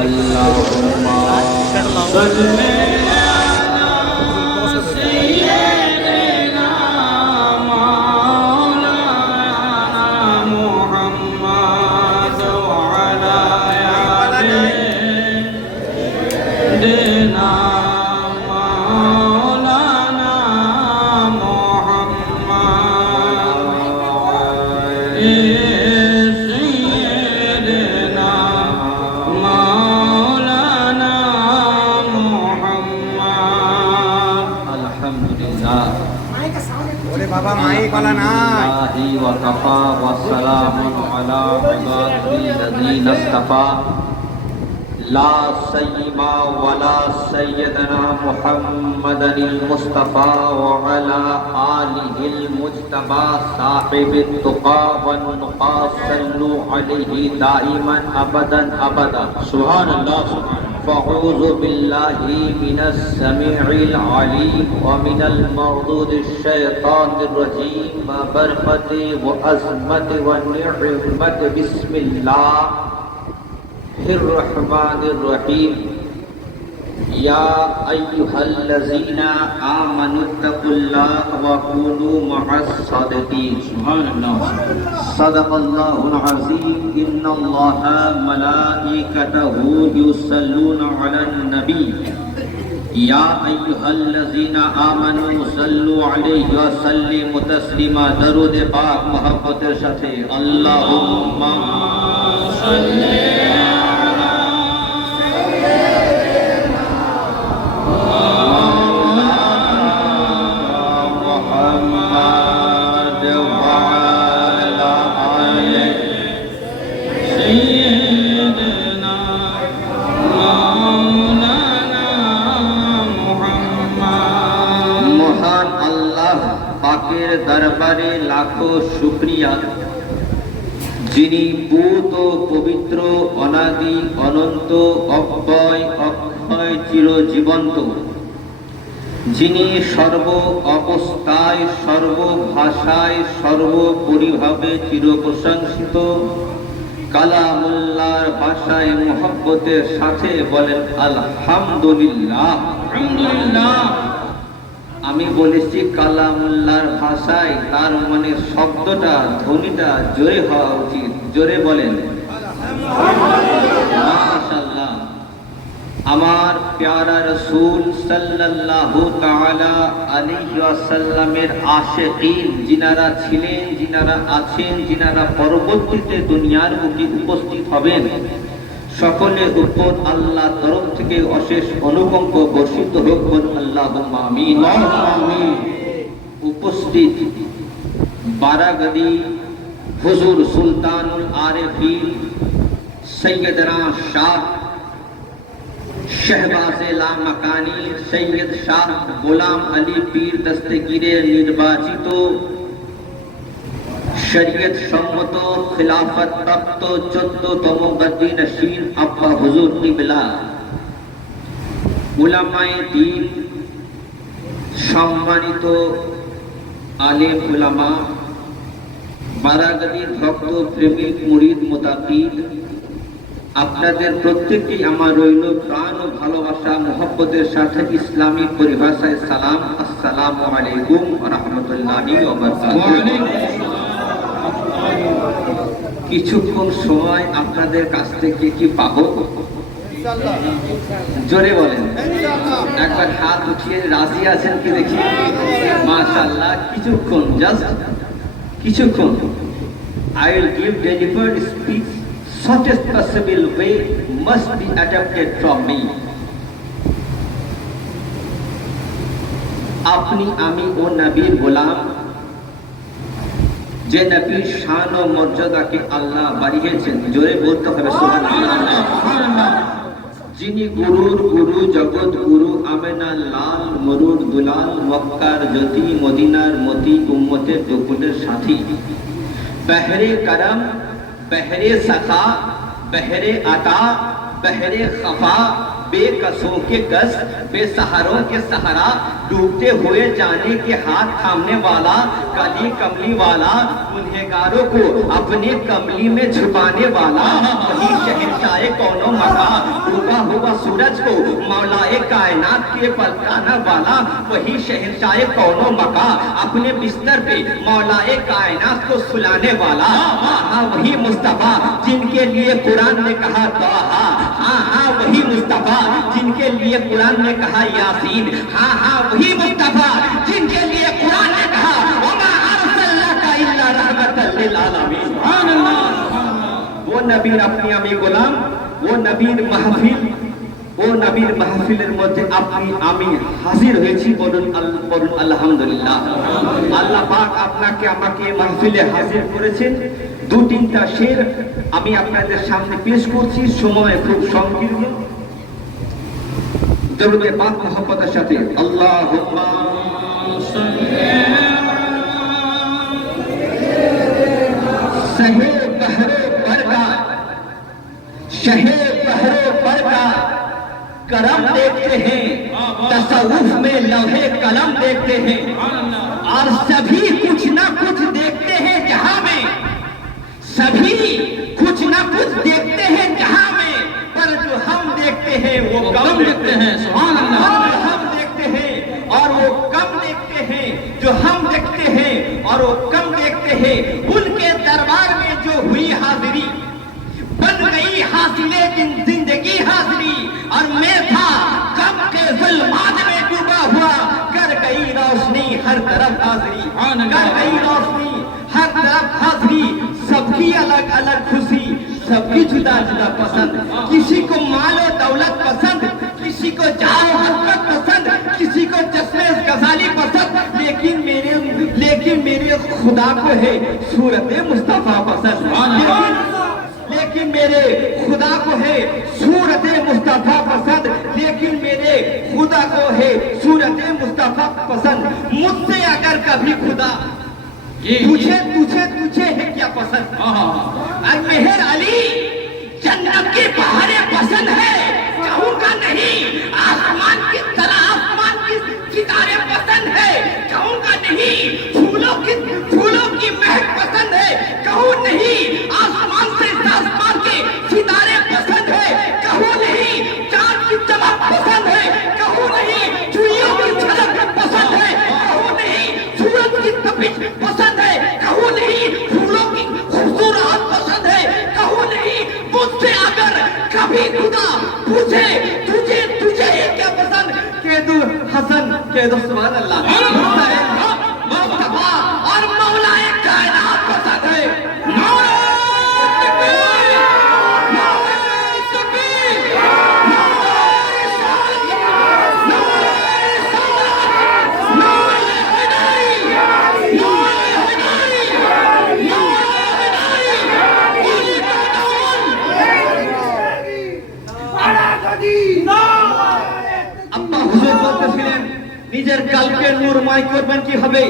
अल्लाहुम्मा सल्ली अला सय्यिदिना मौलाना मुहम्मद व अला आलि सय्यिदिना मौलाना मुहम्मद वकफ़ा वस्सलामुन अला इबादिल्लज़ीना इस्तफ़ा ला सय्यिमा वला सय्यदना मुहम्मदनिल मुस्तफ़ा व अला आलिहिल मुज्तबा साहिबित तुक़ा वन नुक़ा सल्लु अलैहि दाइमन अबदन अबदा सुभानअल्लाह फ़अऊज़ु बिल्लाहि मिनस समीइल अलीम व मिनल मर्दूदिश शैतानिर रजीम व बरकति व अज़मति व निअमति बिस्मिल्लाहिर रहमानिर रहीम या अय्युहल्लज़ीना आमनुत्तक़ुल्लाह व कूनू मअस सादिक़ीन सुभानअल्लाह सदक़ल्लाहुल अज़ीम इन्नल्लाहा मलाइकतहु युसल्लूना अलन नबी या अय्युहल्लज़ीना आमनू सल्लु अलैहि व सल्लिमु तस्लीमा दरूद पाक मोहब्बतेर साथे अल्लाहुम्मा सल्ली दरबारे लाखों शुक्रिया जिनी पूत ও পবিত্র অনাদি অনন্ত অব্যয় অক্ষয় চিরজীবন্ত যিনি সর্ব অবস্থায় সর্ব ভাষায় সর্বপরিভাবে চিরপ্রশংসিত কালামুল্লাহর ভাষায় মুহাব্বতের সাথে বলেন আলহামদুলিল্লাহ আলহামদুলিল্লাহ আমি বলেছি কালামুল্লাহর ভাষায় তার মানে শব্দটা ধ্বনিটা জোরে হওয়া উচিত জোরে বলেন মাশাআল্লাহ আমার প্যারা রাসূল সাল্লাল্লাহু তাআলা আলাইহি ওয়াসাল্লামের আশিকিন যিনারা ছিলেন যিনারা আছেন যিনারা পরবর্তীতে দুনিয়ার বুকে উপস্থিত হবেন সকলের উপর আল্লাহ তরফ থেকে অশেষ অনুকম্প বর্ষিত হোক আল্লাহুম্মা আমিন আমিন উপস্থিত বারাগদি হুজুর সুলতানুল আরিফিন সৈয়দনা শাহ শাহবাজে লামাকানি সৈয়দ শাহ গোলাম আলী পীর দস্তগীরের নির্বাচিত শরীয়ত সম্মত খিলাফত প্রাপ্ত 14তম গদ্দি নশীন আব্বা হুজুর কিবলা উলামায়ে দ্বীন সম্মানিত আলেম উলামা বারাগদির ভক্ত প্রেমিক মুরিদ মুতাকিদ আপনাদের প্রত্যেককে আমার রইল প্রাণ ও ভালোবাসা মোহব্বতের সাথে ইসলামী পরিভাষায় সালাম আসসালামু আলাইকুম ওয়া রাহমাতুল্লাহি ওয়া বারাকাতুহু কিছুক্ষণ সময় আপনাদের কাছ থেকে কি পাবো জোরে বলেন একবার হাত উঠিয়ে রাজি আছেন কি দেখি মাশাআল্লাহ কিছুক্ষণ জাস্ট কিছুক্ষণ I will give delivered speech shortest possible way must be adapted from me আপনি আমি ও নবীর গোলাম যে নবীর শান ও মর্যাদাকে আল্লাহ বাড়িয়েছেন জোরে বলতে হবে সুবহানাল্লাহ যিনি গুরুর গুরু জগৎ গুরু আমেনা লাল মরুদ দুলাল মক্কার জ্যোতি মদিনার মতি উম্মতের দুকুলের সাথী বহরে করম বহরে সখা বহরে আতা বহরে খফা बेकसों के कस, बेसहारों के सहारा, डूबते हुए जाने के हाथ थामने वाला, कली कमली वाला, गुनहगारों को अपने कमली में छुपाने वाला, वही शहंशाए कौनो मका, डूबा हुआ सूरज को मौलाए कायनात के पलटाने वाला, वही शहंशाए कौनो मका, अपने बिस्तर पे मौलाए कायनात को सुलाने वाला, हाँ वही मुस्तफा जिनके लिए कुरान ने कहा ताहा, हाँ वही मुस्तफा जिनके लिए कुरान ने कहा यासीन, हाँ वही मुस्तफा जिनके लिए कुरान ने कहा वमा अरसलनाका इल्ला रहमतल लिल आलमीन। सुभान अल्लाह। वो नबीर अपनी আমি গোলাম, वो नबीर মাহফিলের মধ্যে আপনি আমি হাজির হয়েছি, বলুন আলহামদুলিল্লাহ। আল্লাহ পাক আপনাকে আমাকে মাহফিলে হাজির করেছেন। দু তিনটা শের আমি আপনাদের সামনে পেশ করছি, সময় খুব সংকীর্ণ। দরুদে পাক মোহাম্মদের সাথে আল্লাহুম্মা शहे बहरो पर का करम देखते हैं, तसव्वुफ में लौहे कलम देखते हैं, और सभी कुछ ना कुछ देखते हैं जहां में, सभी कुछ ना कुछ देखते हैं जहां में, पर जो हम देखते हैं वो कम देखते हैं। सुभान अल्लाह। हम देखते हैं और वो कम देखते हैं, जो हम देखते हैं और वो कम देखते हैं। उनके दरबार में जो हुई हाजिरी, बन गई हासिले जिंदगी हाजिरी, और मैं था कम के जुल्मात में डूबा हुआ, कर गई रोशनी हर तरफ हाजिरी, कर गई रोशनी हर तरफ हाजिरी। सबकी अलग अलग खुशी, सबकी जुदा जुदा पसंद, किसी को माल और दौलत पसंद, किसी को जाओ हसरत पसंद, किसी को चश्मे गजाली पसंद, लेकिन मेरे खुदा को है सूरत मुस्तफा पसंद। लेकिन मेरे खुदा को है सूरत मुस्तफा पसंद, लेकिन मेरे खुदा को है सूरत मुस्तफा पसंद। मुझसे अगर कभी खुदा तुझे है क्या पसंद? और मेहर अली जन्नत की बहारें पसंद है, कहूँगा नहीं। आसमान की तरह आसमान की सितारे पसंद है, कहूँगा नहीं। फूलों की महक पसंद है, कहूँ नहीं। आसमान से आसमान के सितारे पसंद है, कहूँ नहीं। चांद की चमक पसंद है, कहूँ नहीं। चुड़ियों की झलक पसंद है, कहूँ नहीं। सूरज की तपिश पसंद है, कहूँ नहीं। फूलों की खूबसूरत पसंद है, कहूँ नहीं। मुझसे अगर कभी खुदा पूछे तुझे ये क्या पसंद, कह दो हसन, कह दो सुभान अल्लाह। मुस्तफा और मौलाए कायनात पसंद है। নিজের কালকে নূরময় করবেন কিভাবে?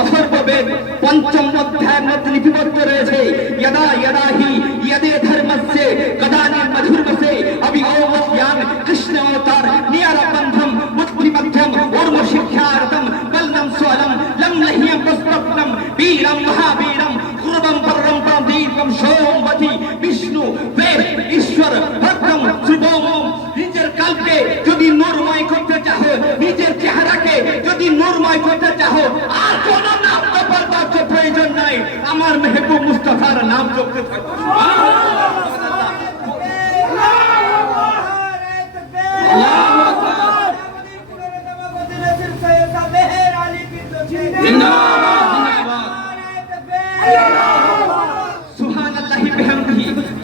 অথর্ববেদ পঞ্চম অধ্যায়ের মধ্যে লিপিবদ্ধ রয়েছে, यदा यदा ही यदे धर्मस्य कदानि मधुर्मसे अभिगोवस्याम कृष्ण अवतार नियर बंधम बुद्धि मध्यम और शिक्षार्थम बलनम स्वलम लम लह्यम प्रस्प्रप्तम वीरम महावीरम गुरुबम परम दीपम सोमवती विष्णु वेद ईश्वर भद्रम सुभोमम। নিজের কালকে যদি নূরময় করতে চাও, নিজের চেহারাকে যদি নূরময় করতে চাও, আর কোন নাম জপবার প্রয়োজন নাই, আমার মেহবুব মুস্তাফার নাম জপতে থাকো।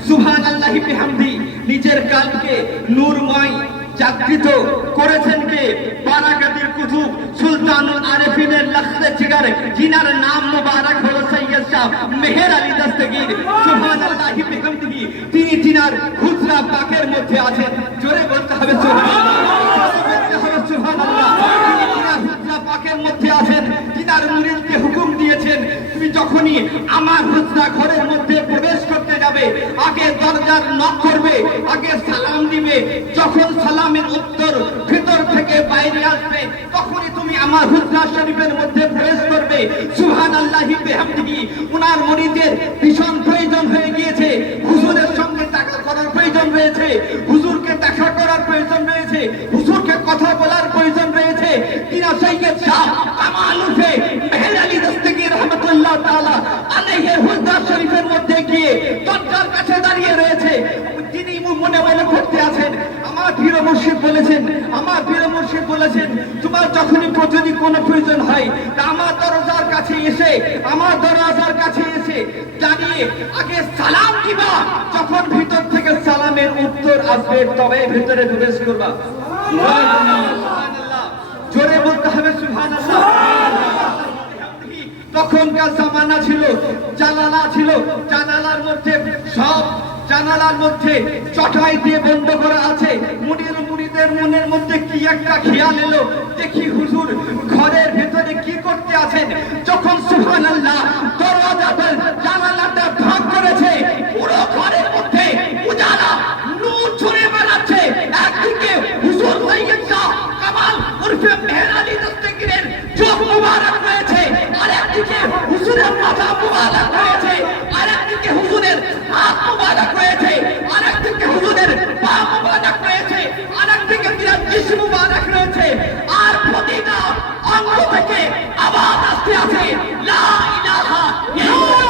সুবহানাল্লাহি বিহামদি। নিজের কালকে নূরময় জাগৃত করেছেন কে? বারাকাতুল কুতুব সুলতানুল আরিফিনের লখতে জিগর, जिनार नाम मुबारक হলো সৈয়দ শাহ মেহের আলী দস্তগীর। সুবহানাল্লাহি বিহামদিহি। তিনি जिनार খুচরা পাকের মধ্যে আছেন, জোরে বলতে হবে সুবহানাল্লাহ। খুচরা পাকের মধ্যে আছেন, जिनार মুরিদকে হুকুম দিয়েছেন, তুমি যখনই আমার খুচরা ঘরের মধ্যে প্রবেশ করতে যাবে, আগে দরজার নক করবে, আগে সালাম দিবে। যখন সালামের রওজা শরীফের মধ্যে প্রবেশ করবে, সুবহানাল্লাহি বিহামদিহি, উনার মুরিদের ভীষণ প্রয়োজন হয়ে গিয়েছে, হুজুরের সঙ্গে দেখা করার প্রয়োজন রয়েছে, হুজুরকে দেখা করার প্রয়োজন রয়েছে, হুজুরকে কথা বলার প্রয়োজন রয়েছে। কিনা সৈয়দ শাহ কামাল উর্ফে মেহের আলী দস্তগীর রহমাতুল্লাহ তাআলা আলাইহির হুজরা শরীফের মধ্যে গিয়ে দরজার কাছে দাঁড়িয়ে রয়েছে। তিনি মনে মনে করতে আছেন, আমার পীর মুর্শিদ বলেছেন, আমার পীর মুর্শিদ বলেছেন, তোমার যখনই যদি কোনো প্রয়োজন হয় তা আমার দরজার কাছে এসে, আমার দরজার কাছে এসে দাঁড়িয়ে আগে সালাম দিবা, যখন ভিতর থেকে সালামের উত্তর আসবে তবে ভিতরে প্রবেশ করবা। সুবহানাল্লাহ, জোরে বলতে হবে সুবহানাল্লাহ। তখনকার জামানা ছিল, জানালা ছিল, জানালার মধ্যে সব জানালার মধ্যে চটাই দিয়ে বন্ধ করা আছে। মুরিদের মনের মধ্যে কি একটা খেয়াল এলো, দেখি হুজুর ঘরের ভেতরে কি করতে আছেন। যখন সুবহানাল্লাহ দরজাটা জানালাটা ভাগ করেছে, পুরো ঘরের মধ্যে উজালা নূর ছড়িয়ে বেড়াচ্ছে। একদিকে হুজুর সৈয়দ শাহ কামাল উর্ফে মেহের আলী দস্তগীরের চোখ মুবারক রয়েছে, আর একদিকে হুজুরের মাথা মুবারক রয়েছে, আর একদিকে হুজুরের হাত মুবারক রয়েছে, আর একদিকে হুজুরের পা মুবারক রয়েছে, আর একদিকে তিনার জিসম মুবারক রয়েছে। আর প্রতিটা অঙ্গ থেকে আওয়াজ আসতে আছে, লা ইলাহা ইল্লাল্লাহ।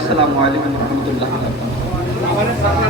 আসসালামু আলাইকুম ওয়া রাহমাতুল্লাহি ওয়া বারাকাতুহু।